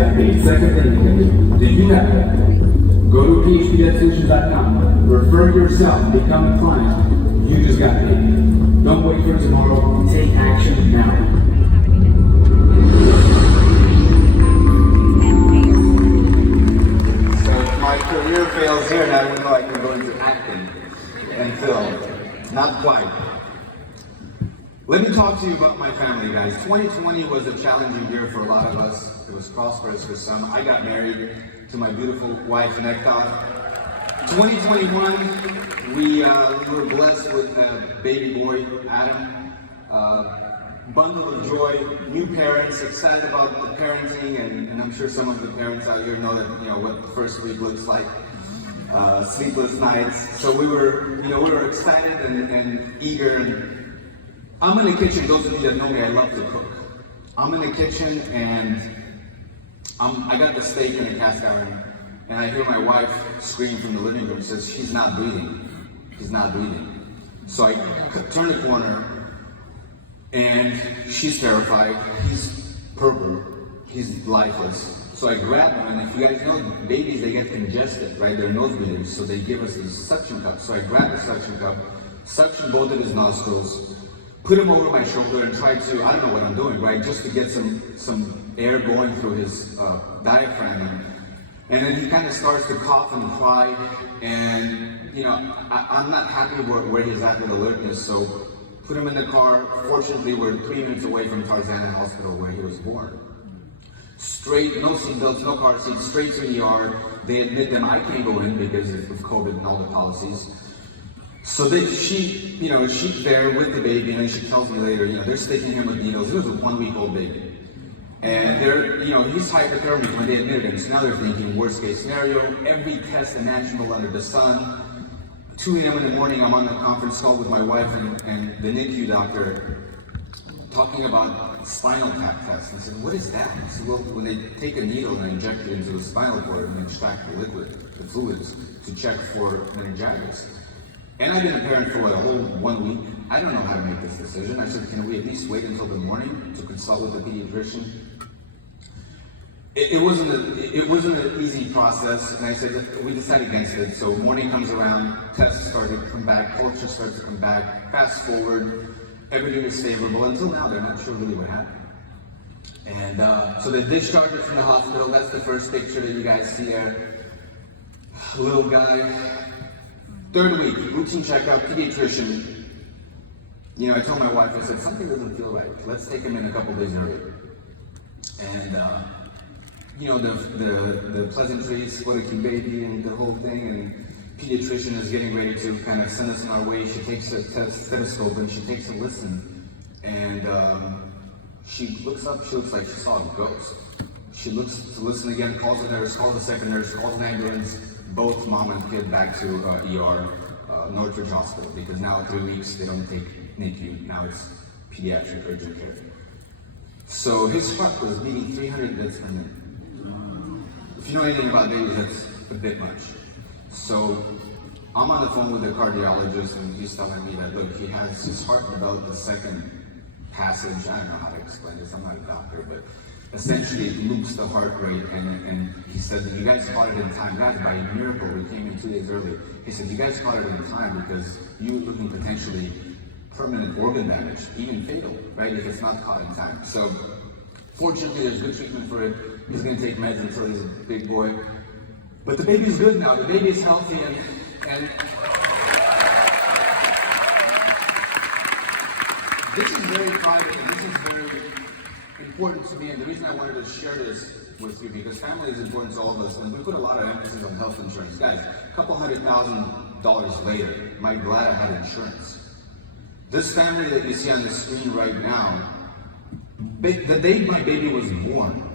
got paid. Second thing, do you have it? Go to phpdebtsolutions.com, refer yourself, become a client. You just got paid. Don't wait for tomorrow. Take action now. My career fails here, and I don't know I can go into acting and film. Not quite. Let me talk to you about my family, guys. 2020 was a challenging year for a lot of us. It was prosperous for some. I got married to my beautiful wife, Nektar. 2021, we were blessed with a baby boy, Adam. Bundle of joy, new parents, excited about the parenting, and I'm sure some of the parents out here know that, what the first week looks like. Sleepless nights. So we were excited and eager. And I'm in the kitchen. Those of you that know me, I love to cook. I'm in the kitchen and I got the steak in a cast iron, and I hear my wife scream from the living room. Says she's not breathing. She's not breathing. So I turn the corner. And she's terrified. He's purple. He's lifeless. So I grab him, and if you guys know, babies, they get congested, right? They're nose bleeders, so they give us these suction cups. So I grab the suction cup, suction both of his nostrils, put him over my shoulder, and try to, I don't know what I'm doing, right? Just to get some air going through his diaphragm. And then he kind of starts to cough and cry, and I'm not happy where he's at with alertness, so put him in the car. Fortunately, we're 3 minutes away from Tarzana Hospital where he was born. Straight, no seatbelts, no car seats, straight to the ER. They admit them. I can't go in because of COVID and all the policies. So she's there with the baby, and then she tells me later, they're sticking him with needles. He was a 1-week-old baby. And he's hypothermic when they admitted him. So now they're thinking worst case scenario, every test imaginable under the sun. 2 a.m. in the morning, I'm on the conference call with my wife and the NICU doctor talking about spinal tap tests. I said, what is that? I said, well, when they take a needle and inject it into the spinal cord and extract the liquid, the fluids, to check for meningitis. And I've been a parent for a whole 1 week. I don't know how to make this decision. I said, can we at least wait until the morning to consult with the pediatrician? It wasn't an easy process, and I said we decided against it. So morning comes around, tests started to come back, culture starts to come back. Fast forward, everything is favorable until now. They're not sure really what happened. And so they discharged us from the hospital. That's the first picture that you guys see there. Little guy. 3rd week, routine checkup, pediatrician. I told my wife, I said something doesn't feel right. Let's take him in a couple days earlier. And the pleasantries, what a cute baby, and the whole thing, and pediatrician is getting ready to kind of send us on our way. She takes a stethoscope and she takes a listen, and she looks up, she looks like she saw a ghost. She looks to listen again, calls the nurse, calls the second nurse, calls an ambulance, both mom and kid back to ER, Northridge Hospital, because now 3 weeks they don't take NICU, now it's pediatric urgent care. So his heart was beating 300 beats per minute. If you know anything about babies, that's a bit much. So I'm on the phone with the cardiologist, and he's telling me that, look, he has his heart developed the second passage. I don't know how to explain this, I'm not a doctor, but essentially it loops the heart rate, and he said that you guys caught it in time. Guys, by a miracle, we came in 2 days early. He said, you guys caught it in time because you were looking potentially permanent organ damage, even fatal, right, if it's not caught in time. So fortunately, there's good treatment for it. He's going to take meds until he's a big boy. But the baby's good now. The baby's healthy, and this is very private, and this is very important to me. And the reason I wanted to share this with you, because family is important to all of us, and we put a lot of emphasis on health insurance. Guys, a couple $100,000 later, I'm glad I had insurance. This family that you see on the screen right now, the day my baby was born,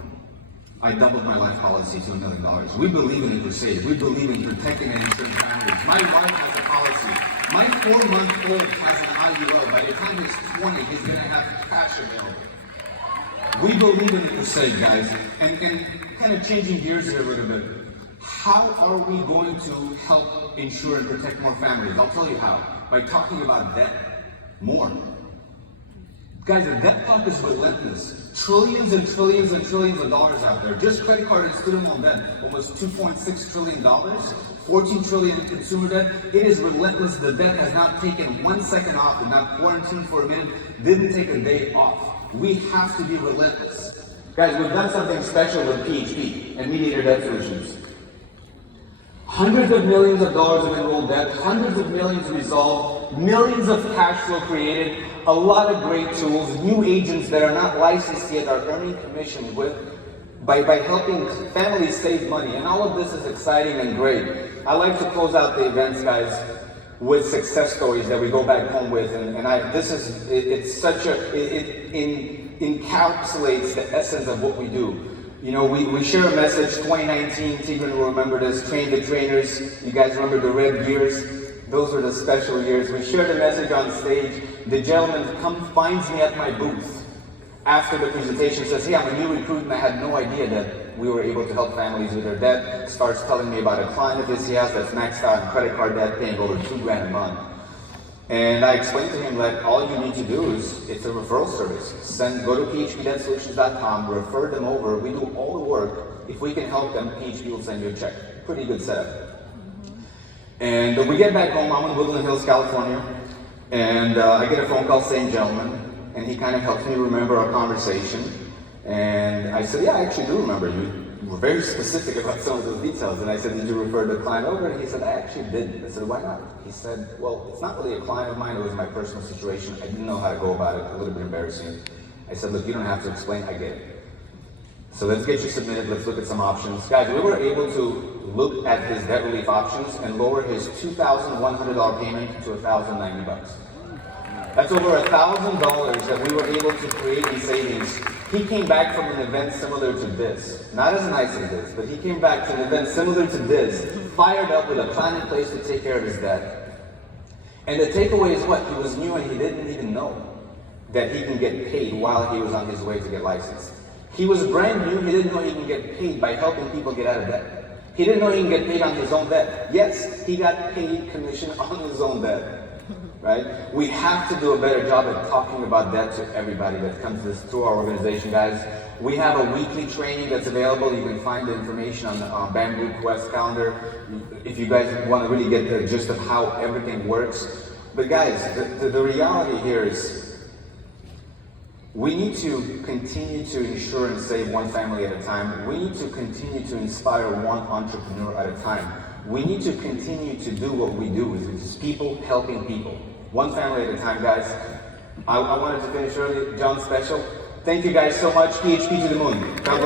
I doubled my life policy to $1 million. We believe in the crusade. We believe in protecting and insuring families. My wife has a policy. My 4-month-old has an IUL. By the time he's 20, he's going to have cash available. We believe in the crusade, guys. And kind of changing gears here a little bit. How are we going to help insure and protect more families? I'll tell you how. By talking about debt more. Guys, the debt clock is relentless. Trillions and trillions and trillions of dollars out there. Just credit card and student loan debt, almost $2.6 trillion, 14 trillion in consumer debt. It is relentless. The debt has not taken 1 second off, did not quarantine for a minute, didn't take a day off. We have to be relentless. Guys, we've done something special with PHP and Mediator Debt Solutions. Hundreds of millions of dollars of enrolled debt, hundreds of millions resolved, millions of cash flow created, a lot of great tools, new agents that are not licensed yet are earning commission by helping families save money. And all of this is exciting and great. I like to close out the events, guys, with success stories that we go back home with. It encapsulates the essence of what we do. You know, we share a message, 2019, Tigran will remember this, train the trainers. You guys remember the red gears? Those were the special years. We shared a message on stage. The gentleman finds me at my booth after the presentation, says, hey, I'm a new recruit and I had no idea that we were able to help families with their debt. Starts telling me about a client of his he has that's maxed out in credit card debt, paying over $2,000 a month. And I explained to him that all you need to do is, it's a referral service. Go to phpdebtsolutions.com, refer them over. We do all the work. If we can help them, PHP will send you a check. Pretty good setup. And we get back home, I'm in Woodland Hills, California, and I get a phone call, same gentleman, and he kind of helps me remember our conversation. And I said, yeah, I actually do remember you. You were very specific about some of those details. And I said, did you refer the client over? And he said, I actually didn't. I said, why not? He said, well, it's not really a client of mine. It was my personal situation. I didn't know how to go about it. A little bit embarrassing. I said, look, you don't have to explain. I get it. So let's get you submitted. Let's look at some options. Guys, we were able to look at his debt relief options and lower his $2,100 payment to $1,090. That's over $1,000 that we were able to create in savings. He came back from an event similar to this. Not as nice as this, but he came back to an event similar to this, fired up with a plan in place to take care of his debt. And the takeaway is what? He was new and he didn't even know that he can get paid while he was on his way to get licensed. He was brand new, he didn't know he can get paid by helping people get out of debt. He didn't know he can get paid on his own debt. Yes, he got paid commission on his own debt. Right? We have to do a better job at talking about debt to everybody that comes through our organization, guys. We have a weekly training that's available. You can find the information on the Bamboo Quest calendar if you guys want to really get the gist of how everything works. But guys, the reality here is we need to continue to insure and save one family at a time. We need to continue to inspire one entrepreneur at a time. We need to continue to do what we do, which is people helping people. One family at a time, guys. I wanted to finish early. John Special. Thank you guys so much. PHP to the moon. God bless.